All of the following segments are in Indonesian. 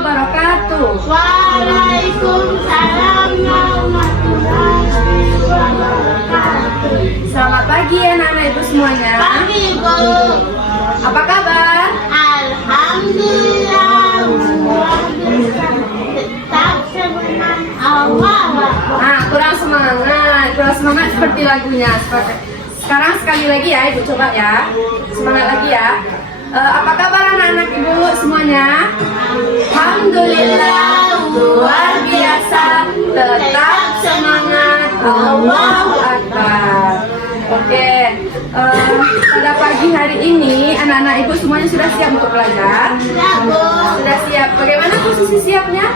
wabarakatuh. Waalaikumsalam warahmatullahi wabarakatuh. Selamat pagi anak-anak ibu semuanya. Pagi Bu. Apa kabar? Alhamdulillah. Tetap semangat Allah. Nah, kurang semangat seperti lagunya. Sekarang sekali lagi ya ibu coba ya. Semangat lagi ya. Apa kabar anak-anak ibu semuanya? Alhamdulillah, luar biasa. Tetap semangat, Allahu Akbar. Oke, pada pagi hari ini anak-anak ibu semuanya sudah siap untuk belajar? Sudah siap. Bagaimana posisi siapnya?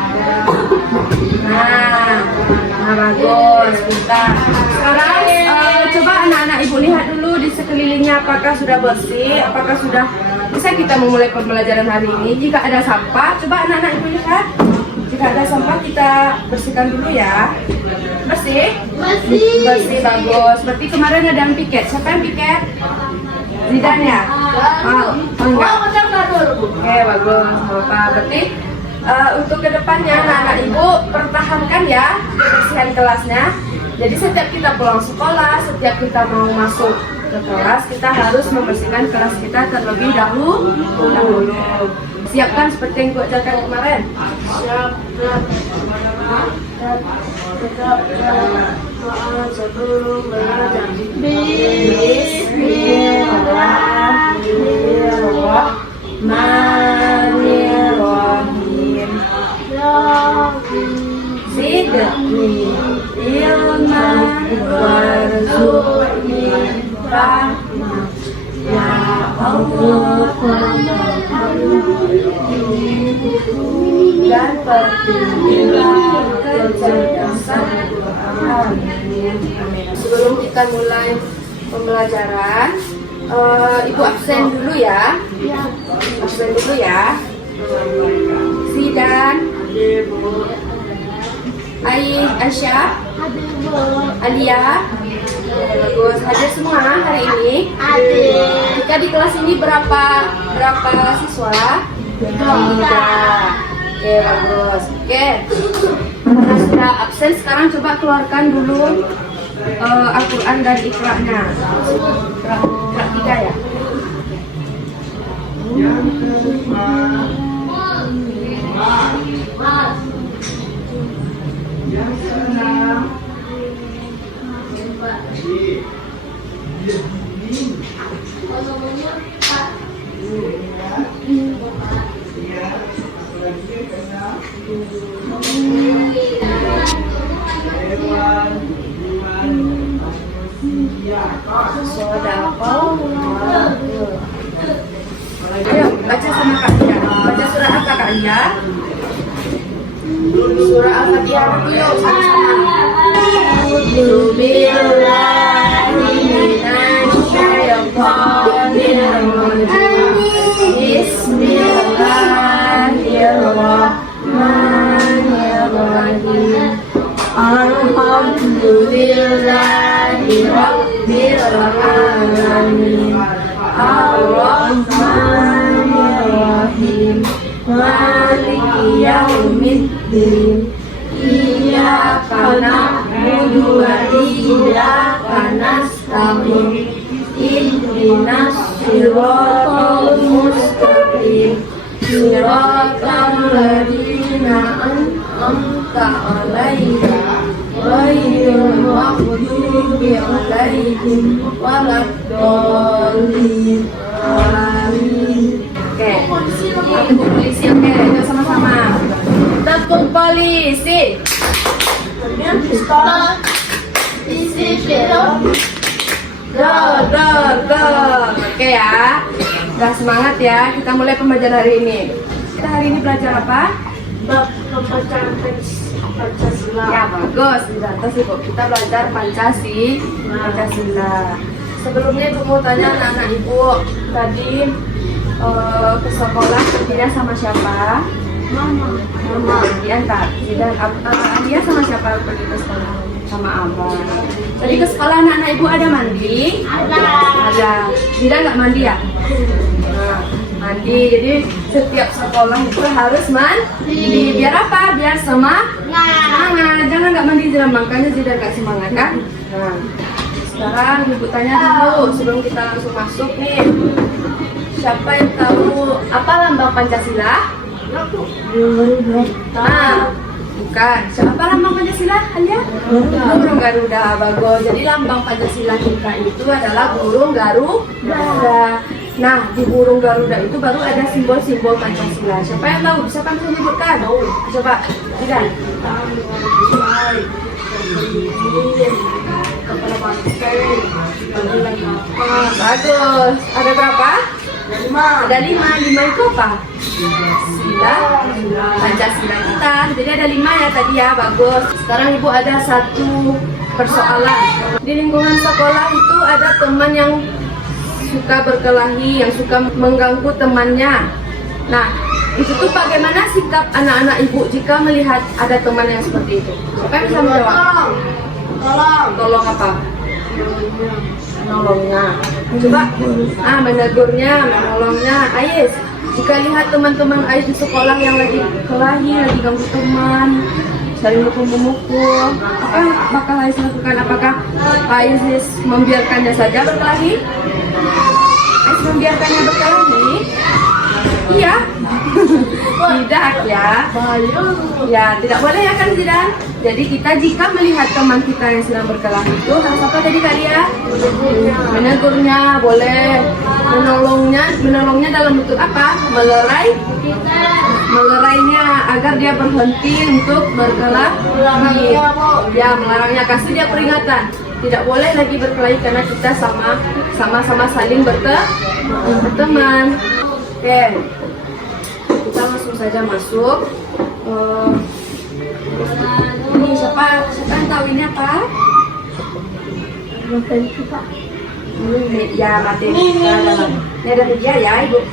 Nah bagus. Bentar. Sekarang coba anak-anak ibu lihat dulu di sekelilingnya apakah sudah bersih, apakah sudah bisa kita memulai pembelajaran hari ini. Jika ada sampah, coba anak-anak ibu lihat. Jika ada sampah kita bersihkan dulu ya. Bersih? Bersih, bagus. Berarti kemarin ada yang piket. Siapa yang piket? Zidan ya? Enggak. Oke, bagus. Apa? Berarti untuk kedepannya anak-anak ibu pertahankan ya kebersihan kelasnya. Jadi setiap kita pulang sekolah, setiap kita mau masuk ke kelas, kita harus membersihkan kelas kita terlebih dahulu. Siapkan seperti yang gue ajarkan kemarin. Sebelum belajar. Bismillahirrahmanirrahim. Zidni ilman warzuqni rahmah. Ya Allah, dan pertinggilah kecerdasan. Amin. Sebelum kita mulai pembelajaran, ibu absen dulu ya. Absen dulu ya. Zidan, Aisyah, Alia. Bagus. Hadir semua hari ini. Jika di kelas ini berapa siswa? 3. Oke, bagus. Oke. Karena sudah absen, sekarang coba keluarkan dulu Al-Quran dan Iqra-nya. Iqra 3 ya. Ayo baca sama Kak Ia. Baca surah apa Kak Ia? Surah Al-Fatihah dulu yuk sama-sama. Bismillahirrahmanirrahim. Alhamdulillahi Rabbil Alamin. Ar-Rahmanir-Rahim. Maliki Yaumiddin. Iyyaka na'budu wa iyyaka nasta'in. Ihdinas siratal mustaqim. Siratal ladzina an'amta 'alaihim ghairil maghdubi 'alaihim waladdallin. Amin. Oke. Tepuk polisi. Oke, kita sama-sama. Tepuk polisi. Go. Oke ya. Udah semangat ya. Kita mulai pembelajaran hari ini. Kita hari ini belajar apa? Bab pembacaan Pancasila. Ya bagus. Terus ibu kita belajar Pancasila. Sebelumnya ibu mau tanya anak-anak ibu tadi ke sekolah perginya sama siapa? Mama. Diantar. Dan Alia sama siapa pergi ke sekolah? Sama abang. Tadi ke sekolah anak-anak ibu ada mandi? Ada. Tidak nggak mandi ya? Nah, Mandi. Jadi setiap sekolah itu harus mandi. Biar apa? Biar semangat. Jangan nggak mandi Zidan, makanya Zidan nggak semangat kan? Nah, sekarang ibu tanya dulu sebelum kita langsung masuk nih. Siapa yang tahu apa lambang Pancasila? Nah, bukan. Siapa lambang Pancasila? Alia? Burung Garuda. Bagus. Jadi lambang Pancasila kita itu adalah burung Garuda. Nah, di burung Garuda itu baru ada simbol-simbol Pancasila. Siapa yang tahu? Siapa yang bisa menyebutkan? Coba, Zidan. Kepala banteng. Bagus. Ada berapa? Ada 5. 5 itu apa? Sila Pancasila kita. Jadi ada 5 ya tadi ya. Bagus. Sekarang ibu ada satu persoalan. Di lingkungan sekolah itu ada teman yang suka berkelahi, yang suka mengganggu temannya. Nah, itu tuh bagaimana sikap anak-anak ibu jika melihat ada teman yang seperti itu? Siapa yang bisa menjawab? Tolong apa? Menolongnya. Coba, menegurnya, menolongnya. Ais, jika lihat teman-teman Ais di sekolah yang lagi kelahi, lagi ganggu teman, saling mukul-mukul, apa yang bakal Ais lakukan? Apakah Ais membiarkannya saja berkelahi? Ais membiarkannya berkelahi? Iya. Tidak ya. Ya, tidak boleh ya kan Zidan? Jadi kita jika melihat teman kita yang sedang berkelahi itu harus apa tadi kali ya? Menegurnya boleh, menolongnya dalam bentuk apa? Melerainya agar dia berhenti untuk berkelahi. Ya, melarangnya, kasih dia peringatan. Tidak boleh lagi berkelahi karena kita sama-sama saling berteman. Oke, kita langsung saja masuk. Ini siapa yang tahu ini apa? Ya, materi kita dalam. Ini ada media ya, ibu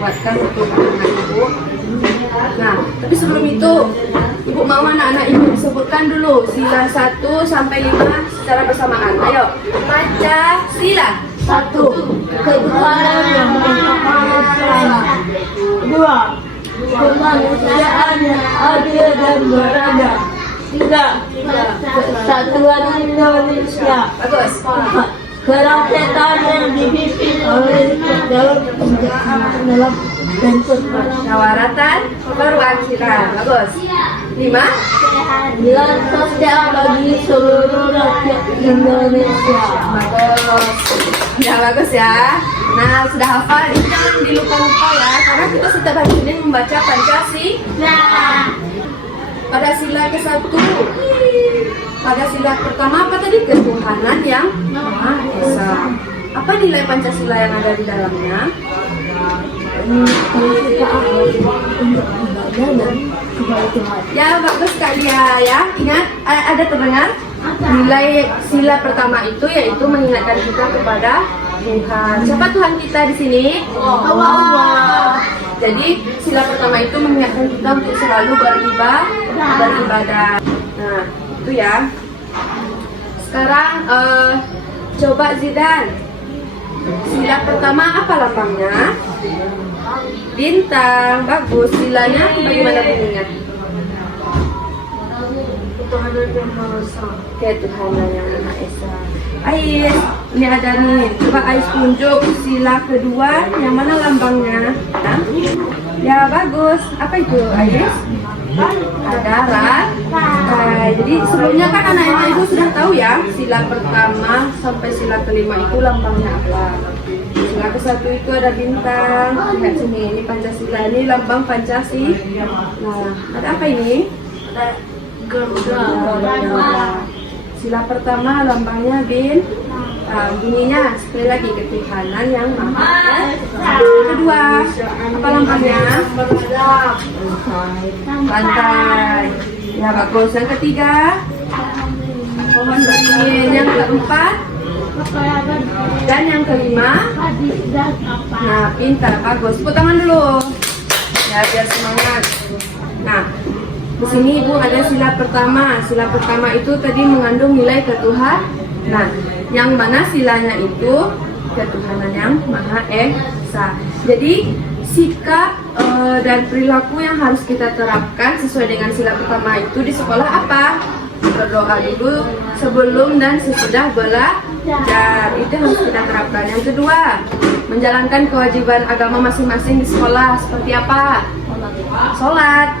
buatkan untuk anak ibu. Nah, tapi sebelum itu, ibu mau anak-anak ibu sebutkan dulu sila 1 sampai 5 secara bersamaan. Ayo, Pancasila. 1. Ketuhanan yang Maha Esa. 2. Kemanusiaan yang adil dan beradab. 3. Kesatuan Indonesia. Bagus. 4. Kerakyatan yang dipimpin oleh dalam dalam bentuk Musyawaratan perwakilan. Bagus. 5. keadilan sosial bagi seluruh rakyat Indonesia. Bagus. Ya, bagus ya. Nah, sudah hafal, ini jangan dilupa-lupa ya, karena kita setiap hari ini membaca Pancasila. Pada sila ke-1, pada sila pertama apa tadi? Ketuhanan yang Maha Esa. Apa nilai Pancasila yang ada di dalamnya? Ya, bagus sekali ya. Ingat, ada terdengar? Nilai sila pertama itu yaitu mengingatkan kita kepada Tuhan. Siapa Tuhan kita di sini? Allah. Jadi sila pertama itu mengingatkan kita untuk selalu beribadah. Nah, itu ya. Sekarang coba Zidan. Sila pertama apa lambangnya? Bintang. Bagus. Silanya bagaimana bunyinya? Ketuhanan yang Maha Esa. Ketuhanan yang Maha Esa. Ais, ini ada nih. Coba Ais tunjuk sila kedua, yang mana lambangnya? Ya, bagus. Apa itu, Ais? Ada rantai. Jadi sebelumnya kan anak-anak itu sudah tahu ya, sila pertama sampai sila kelima itu lambangnya apa. Sila ke-1 itu ada bintang. Lihat sini, ini Pancasila, ini lambang Pancasila. Nah, ada apa ini? Ada Garuda. Sila pertama lambangnya bunyinya sekali lagi ketuhanan yang Maha Esa. Kedua, apa lambangnya? Pantai. Ya, bagus. Yang ketiga, pohon beringin. Yang keempat, dan yang kelima, nah, pintar, bagus. Tepuk tangan dulu. Ya, biar semangat. Nah, di sini Ibu ada sila pertama. Sila pertama itu tadi mengandung nilai ketuhanan. Nah, yang mana silanya itu ketuhanan yang Maha Esa. Jadi sikap dan perilaku yang harus kita terapkan sesuai dengan sila pertama itu di sekolah apa? Berdoa dulu sebelum dan sesudah belajar, itu harus kita terapkan. Yang kedua, menjalankan kewajiban agama masing-masing di sekolah seperti apa? Sholat.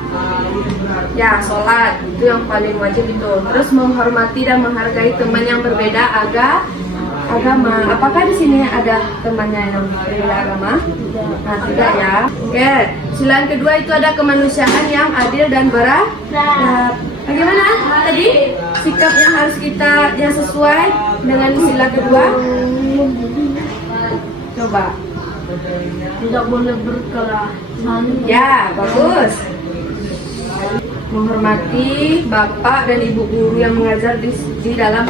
Ya, sholat itu yang paling wajib itu. Terus menghormati dan menghargai teman yang berbeda agama. Apakah di sini ada temannya yang berbeda agama? Nah, tidak ya. Oke. Sila yang kedua itu ada kemanusiaan yang adil dan beradab. Bagaimana tadi sikap yang harus kita yang sesuai dengan sila kedua? Coba. Tidak boleh berkeras. Ya, bagus. Menghormati bapak dan ibu guru yang mengajar di dalam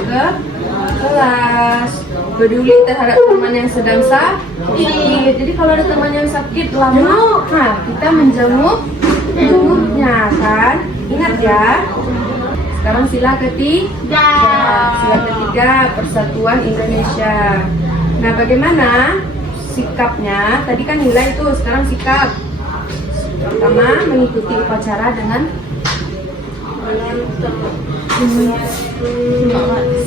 kelas. Peduli terhadap teman yang sedang sakit. Jadi kalau ada teman yang sakit lama, nah kita menjenguknya kan. Ingat ya. Sekarang sila ketiga. Sila ketiga, Persatuan Indonesia. Nah, bagaimana sikapnya? Tadi kan nilai itu, sekarang sikap. Pertama, mengikuti upacara dengan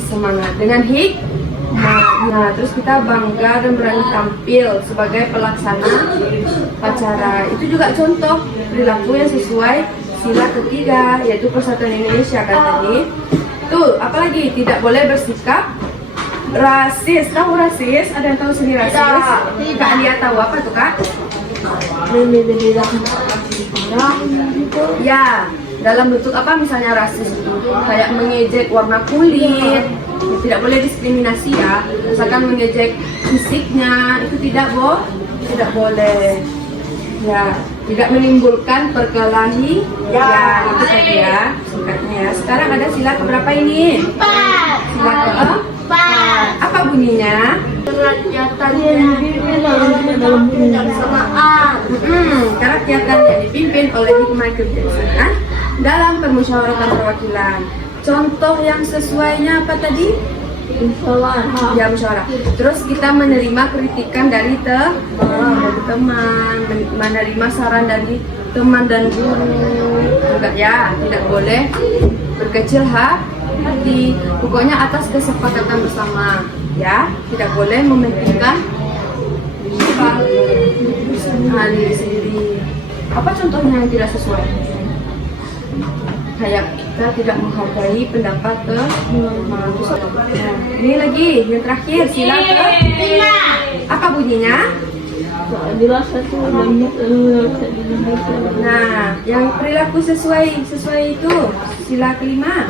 semangat, dengan hikmat. Nah, terus kita bangga dan berani tampil sebagai pelaksana upacara. Itu juga contoh perilaku yang sesuai sila ketiga, yaitu Persatuan Indonesia kan tadi. Tuh, apalagi tidak boleh bersikap rasis. Tahu rasis? Ada yang tahu seni rasis? Kak Alia tahu apa tuh Kak? Ya, dalam bentuk apa misalnya rasis itu? Kayak mengejek warna kulit. Tidak boleh diskriminasi ya. Misalkan mengejek fisiknya, itu tidak boleh. Ya, tidak menimbulkan perkelahian. Ya, itu tadi ya singkatnya ya. Sekarang ada sila keberapa ini? Sila keempat. Apa bunyinya? Kerakyatan yang dipimpin oleh kebersamaan. Kerakyatan yang dipimpin oleh hikmah kebijaksanaan dalam permusyawaratan perwakilan. Contoh yang sesuainya apa tadi? Ya, musyawarah. Terus kita menerima kritikan dari teman, menerima saran dari teman dan guru juga ya. Tidak boleh berkecil hati. Pokoknya atas kesepakatan bersama ya. Tidak boleh mementingkan diri sendiri. Apa contohnya yang tidak sesuai? Kayak kita tidak menghargai pendapat teman. Ini lagi yang terakhir sila kelima. Apa bunyinya? Nah, yang perilaku sesuai itu sila kelima.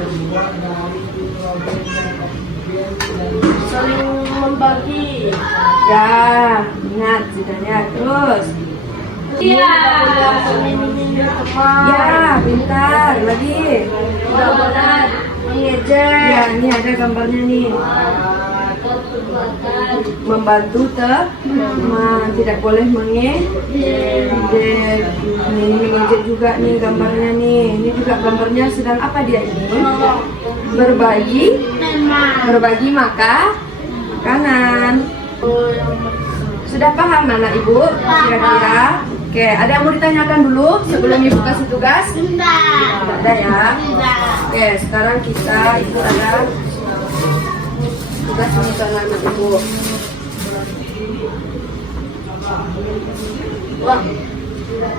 Saling membagi. Ya, ingat sidanya terus. Ya, pintar lagi. tidak boleh mengejek. Ya, ini ada gambarnya nih. Membantu teman, tidak boleh mengejek. Ini mengejek juga nih gambarnya nih. Ini juga gambarnya sedang apa dia ini? Berbagi makanan. Sudah paham anak ibu? Kira-kira? Oke, ada yang mau ditanyakan dulu sebelum ibu kasih tugas? Tidak ada ya? Oke, sekarang kita itu ada tugas untuk anak ibu. Wah,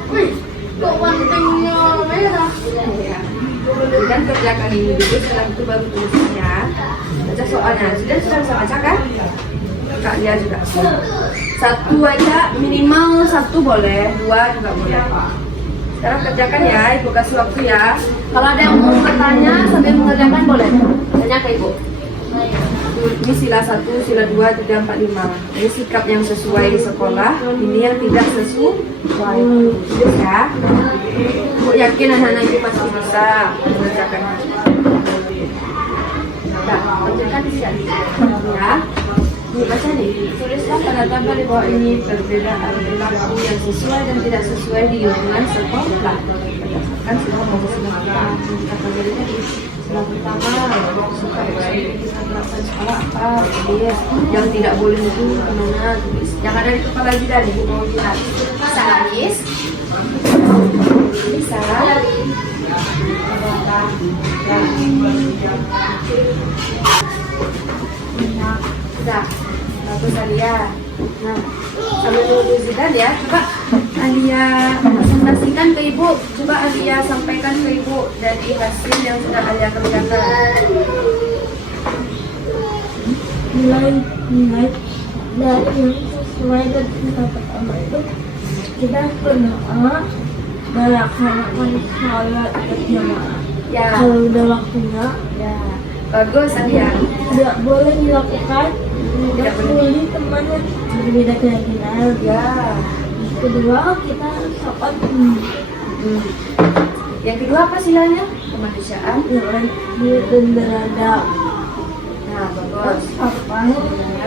wih, kok pentingnya merah? Ya. Dan kerjakan ini dulu, setelah itu baru tulisnya. Baca soalnya, sudah bisa baca kan? Kak dia juga. Satu aja, minimal satu boleh, dua juga boleh. Sekarang kerjakan ya, ibu kasih waktu ya. Kalau ada yang mau bertanya sambil mengerjakan boleh. Tanya ke ibu. Ini sila 1, sila 2, 3, 4, 5. Ini sikap yang sesuai di sekolah, ini yang tidak sesuai. Ya. Ibu yakin anak-anak ibu pasti bisa mengerjakan. Nah, kerjakan di sini. Ya. Ini baca nih, tulislah tanda-tanda di bawah ini perbedaan perilaku yang sesuai dan tidak sesuai di lingkungan sekolah. kan sudah mau kita pelajari tadi. Yang pertama, suka kita melakukan sekolah apa, tulis. Yang tidak boleh itu kemana, tulis. Yang ada di kepala kita nih, mau kita bisa nangis, bisa. Sudah, bagus Alia. Nah, sambil nunggu Zidan ya, coba Alia presentasikan ke ibu. Coba Alia sampaikan ke ibu dari hasil yang sudah Alia kerjakan. Nilai dari yang sesuai dan kita pertama itu kita berdoa melaksanakan sholat berjamaah. Ya, Kalau udah waktunya ya, bagus Alia. tidak boleh dilakukan Tidak boleh. boleh temannya berbeda keyakinan. Ya, Kedua kita sholat yang kedua apa silanya? Kemanusiaan. dengan dia dan berada Nah, bagus. apa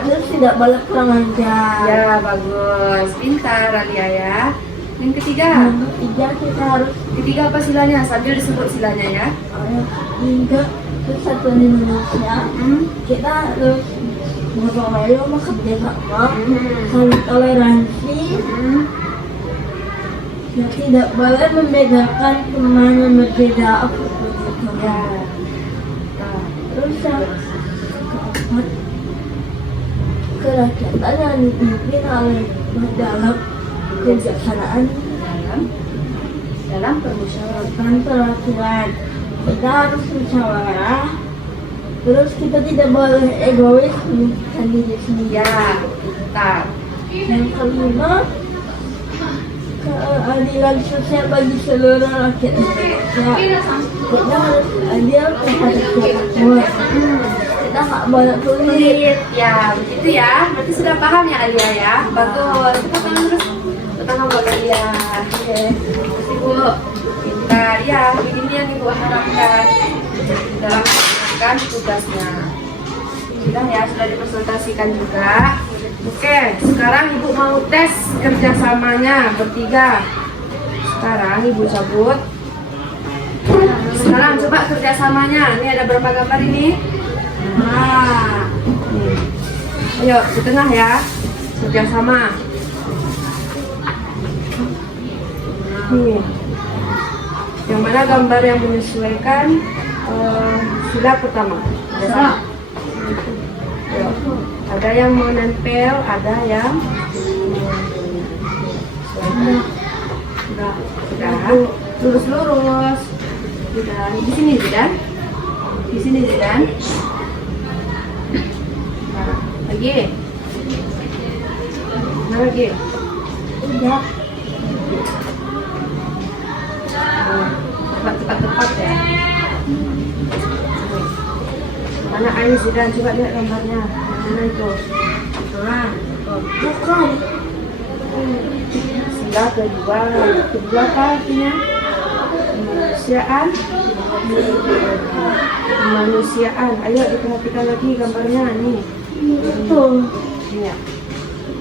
terus tidak boleh kurang ajar. Ya, bagus. Pintar Alia ya. Yang ketiga. Yang ketiga kita harus Ketiga apa silanya? Sambil disebut silanya ya. hingga kesatuan Indonesia. Kita harus berdoa bekerja sama, saling toleransi. Ya, tidak boleh membedakan teman yang berbeda. Ya. Nah, Terus yang keempat, kerakyatan yang dipimpin oleh dalam kebijaksanaan dalam permusyawaratan. perwakilan. Kita harus musyawarah. Terus kita tidak boleh egois memikirkan diri sendiri. Ya, pintar. Yang kelima, keadilan sosial bagi seluruh rakyat Indonesia. Kita harus adil terhadap siapapun. Kita nggak boleh pelit. Ya, begitu ya. Berarti sudah paham ya Alia ya. Bagus. Kita tangan terus. Tangan buat Alia. Oke. Terus Ibu. Pintar. Ya, begini yang Ibu harapkan dalam melakukan tugasnya. Sudah ya, sudah dipresentasikan juga. Oke, sekarang Ibu mau tes kerjasamanya bertiga. Sekarang Ibu cabut. Sekarang coba kerjasamanya. Ini ada berapa gambar ini? Nah, nih. Ayo di tengah ya, kerjasama. Nih, yang mana gambar yang menyesuaikan sila pertama. Kerjasama. Ayo. Ada yang mau nempel, ada yang sudah lurus. Sudah di sini Zidan. Di sini Zidan. Nah, lagi. Mana lagi? Udah. Tepat ya. Mana air Zidan? Coba lihat gambarnya. Mana itu? Nah, Bukan. sila kedua apa artinya? Kemanusiaan. Ayo diperhatikan lagi gambarnya nih. Betul. Iya.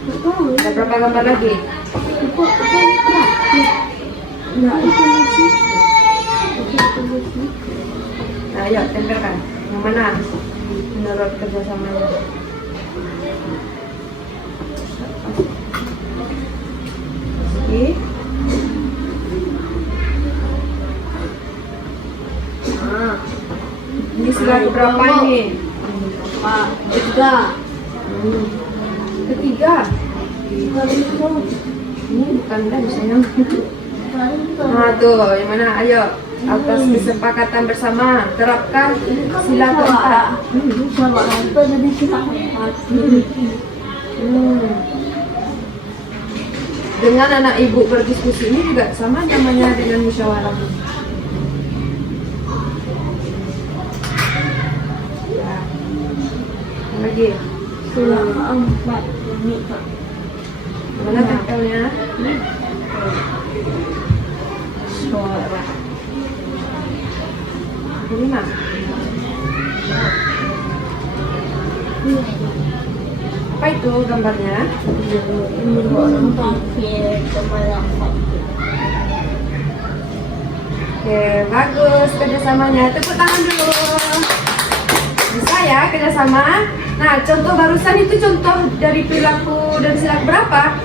Betul. Ada berapa gambar lagi? Itu terakhir. Nah, itu masih. Itu masih. Nah, ayo tempelkan. Yang mana? Menurut kerjasamanya. Oke. Nah, ini sila berapa ini? Pak, tiga. Ketiga. Itu. Ini bukan dan sayang. Itu. Nah tuh, yang mana? Ayo, atas kesepakatan bersama terapkan sila keempat. Sama apa tadi kita keempat. Dengan anak ibu berdiskusi ini juga sama namanya dengan musyawarah. Ya. Lagi, Sila keempat. Ini Pak. mana tempelnya? Suara. Ini mah. Apa itu gambarnya? Ini orang kafir sama yang kafir. Oke, bagus kerjasamanya. Tepuk tangan dulu. Bisa ya kerjasama. Nah, contoh barusan itu contoh dari perilaku dan sila berapa?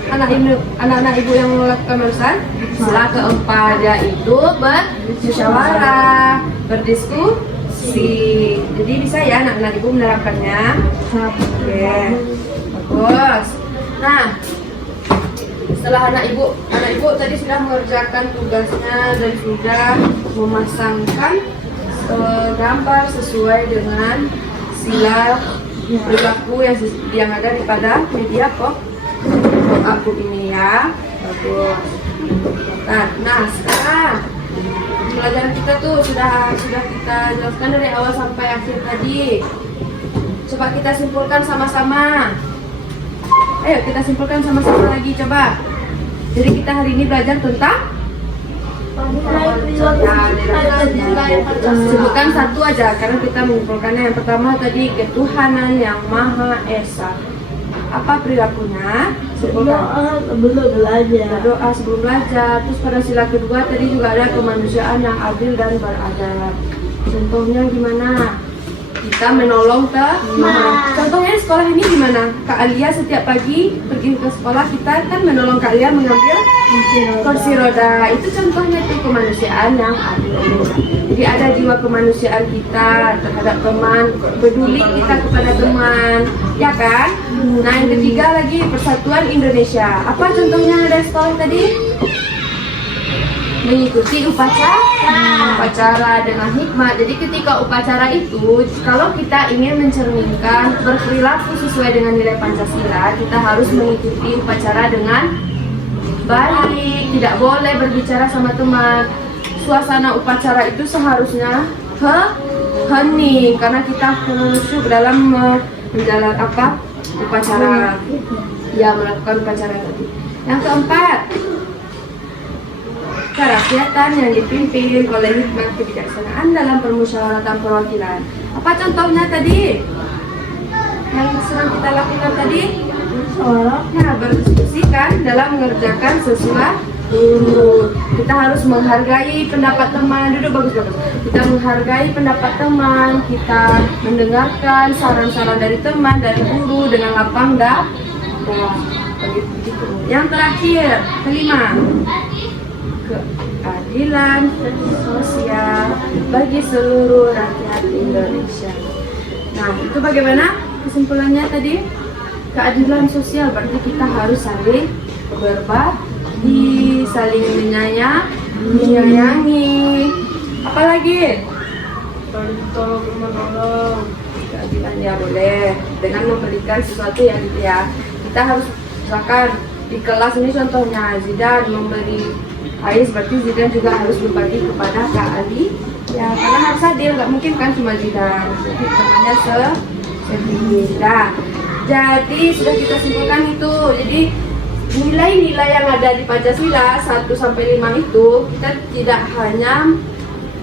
Anak-anak ibu yang melakukan barusan? Sila keempat, yaitu bermusyawarah, berdiskusi. Jadi bisa ya anak-anak ibu menerapkannya. Oke, bagus. Nah, setelah anak ibu tadi sudah mengerjakan tugasnya dan sudah memasangkan gambar sesuai dengan sila perilaku yang ada di pada media pop aku ini ya. Bagus. Nah, sekarang pelajaran kita tuh sudah kita jelaskan dari awal sampai akhir tadi. Coba kita simpulkan sama-sama. Ayo kita simpulkan sama-sama lagi coba. Jadi kita hari ini belajar tentang sebutkan satu aja karena kita menyimpulkannya. Yang pertama tadi ketuhanan yang Maha Esa. Apa perilakunya? Doa sebelum belajar. Doa sebelum belajar. Terus pada sila kedua tadi juga ada kemanusiaan yang adil dan beradab. Contohnya gimana? Kita menolong teman. Contohnya di sekolah ini gimana? Kak Alia setiap pagi pergi ke sekolah, kita kan menolong Kak Alia mengambil kursi roda. Itu contohnya tuh kemanusiaan yang adil. Jadi ada jiwa kemanusiaan kita terhadap teman, peduli kita kepada teman, ya kan? Nah, yang ketiga lagi persatuan Indonesia. Apa contohnya dari sekolah tadi? Mengikuti upacara dengan hikmat. Jadi ketika upacara itu, kalau kita ingin mencerminkan berperilaku sesuai dengan nilai Pancasila, kita harus mengikuti upacara dengan baik. Tidak boleh berbicara sama teman. Suasana upacara itu seharusnya hening karena kita khusyuk dalam menjalankan upacara. Ya, melakukan upacara tadi. Yang keempat, kerakyatan yang dipimpin oleh hikmat kebijaksanaan dalam permusyawaratan perwakilan. Apa contohnya tadi? Yang sedang kita lakukan tadi? Nah, berdiskusi kan dalam mengerjakan sesuatu. Kita harus menghargai pendapat teman. Duduk bagus-bagus. Kita menghargai pendapat teman. Kita mendengarkan saran-saran dari teman, dari guru dengan lapang dada. Yang terakhir, kelima, keadilan sosial bagi seluruh rakyat Indonesia. Nah, itu bagaimana kesimpulannya tadi? Keadilan sosial berarti kita harus saling berbagi, saling menyayangi. Apalagi? Tolong menolong. Keadilan ya boleh dengan memberikan sesuatu yang gitu ya. Kita harus misalkan di kelas ini contohnya Zidan memberi Ais, berarti Zidan juga harus berbagi kepada Kak Ali ya, karena harus adil, nggak mungkin kan cuma Zidan, jadi temannya sedikit. Nah, jadi sudah kita simpulkan itu. Jadi nilai-nilai yang ada di Pancasila 1-5 itu kita tidak hanya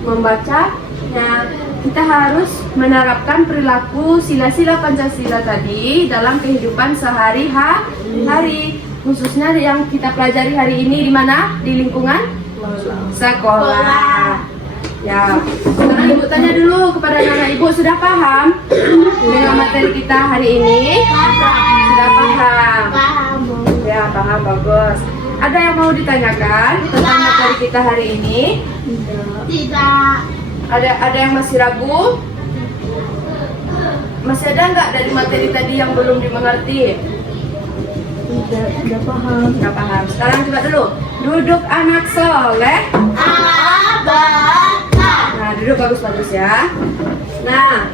membacanya, kita harus menerapkan perilaku sila-sila Pancasila tadi dalam kehidupan sehari-hari. Khususnya yang kita pelajari hari ini di mana? Di lingkungan sekolah. Ya, sekarang ibu tanya dulu kepada anak ibu, sudah paham dengan materi kita hari ini? Sudah paham? Ya, paham, bagus. Ada yang mau ditanyakan tentang materi kita hari ini? Tidak. Ada yang masih ragu? Masih ada nggak dari materi tadi yang belum dimengerti? Tidak paham. Nggak paham. Sekarang coba dulu. Duduk anak soleh. Nah, duduk bagus-bagus ya. Nah,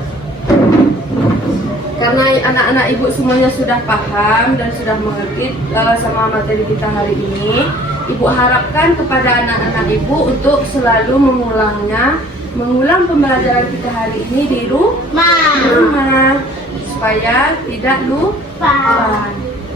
karena anak-anak ibu semuanya sudah paham dan sudah mengerti sama materi kita hari ini, ibu harapkan kepada anak-anak ibu untuk selalu mengulang pembelajaran kita hari ini di rumah supaya tidak lupa.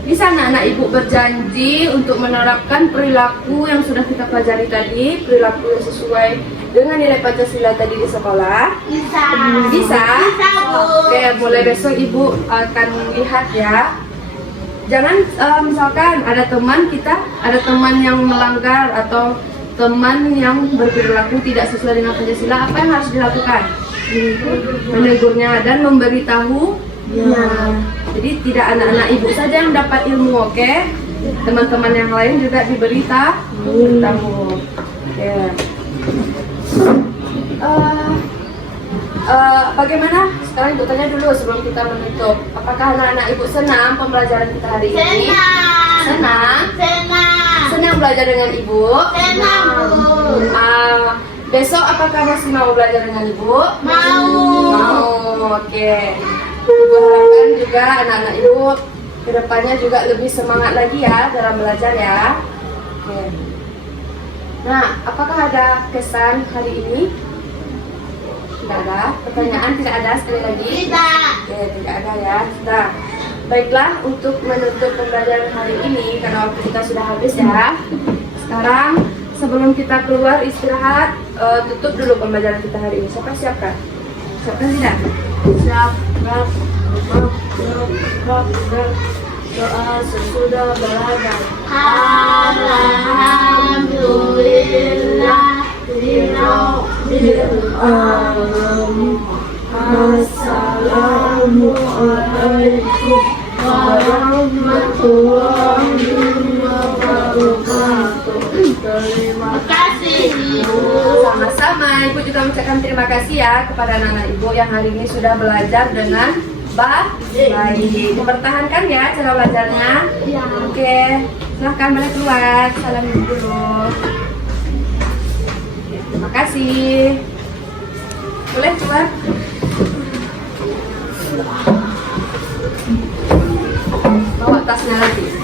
Bisa anak-anak ibu berjanji untuk menerapkan perilaku yang sudah kita pelajari tadi, perilaku yang sesuai dengan nilai Pancasila tadi di sekolah? Bisa. Bisa? Bisa, Bu. Oke, mulai besok ibu akan lihat ya. Jangan misalkan ada teman yang melanggar atau teman yang berperilaku tidak sesuai dengan Pancasila, apa yang harus dilakukan? Menegurnya dan memberitahu. Jadi tidak anak-anak ibu saja yang dapat ilmu, oke? Teman-teman yang lain juga diberitahu. Oke. Bagaimana? Sekarang ibu tanya dulu sebelum kita menutup. Apakah anak-anak ibu senang pembelajaran kita hari ini? Senang. Senang belajar dengan ibu. Besok apakah masih mau belajar dengan ibu? Mau. Oke. Ibu harapkan juga anak-anak ibu kedepannya juga lebih semangat lagi ya dalam belajar ya. Oke. Nah, apakah ada kesan hari ini? Tidak ada. Pertanyaan tidak ada sekali lagi? Tidak. Oke, tidak ada ya. Sudah. Baiklah, untuk menutup pembelajaran hari ini karena waktu kita sudah habis ya. Sekarang sebelum kita keluar istirahat, tutup dulu pembelajaran kita hari ini. Siapa siapkan? Siapkan tidak? Siap. Doa sesudah belajar. Alhamdulillah. Assalamualaikum warahmatullahi wabarakatuh. Terima kasih Ibu. Sama-sama, Ibu juga mengucapkan terima kasih ya kepada anak-anak Ibu yang hari ini sudah belajar dengan baik. Dipertahankan ya cara belajarnya. Ya. Oke, silahkan balik keluar. Salam Ibu dulu. Terima kasih. Boleh keluar. Bawa tasnya lagi.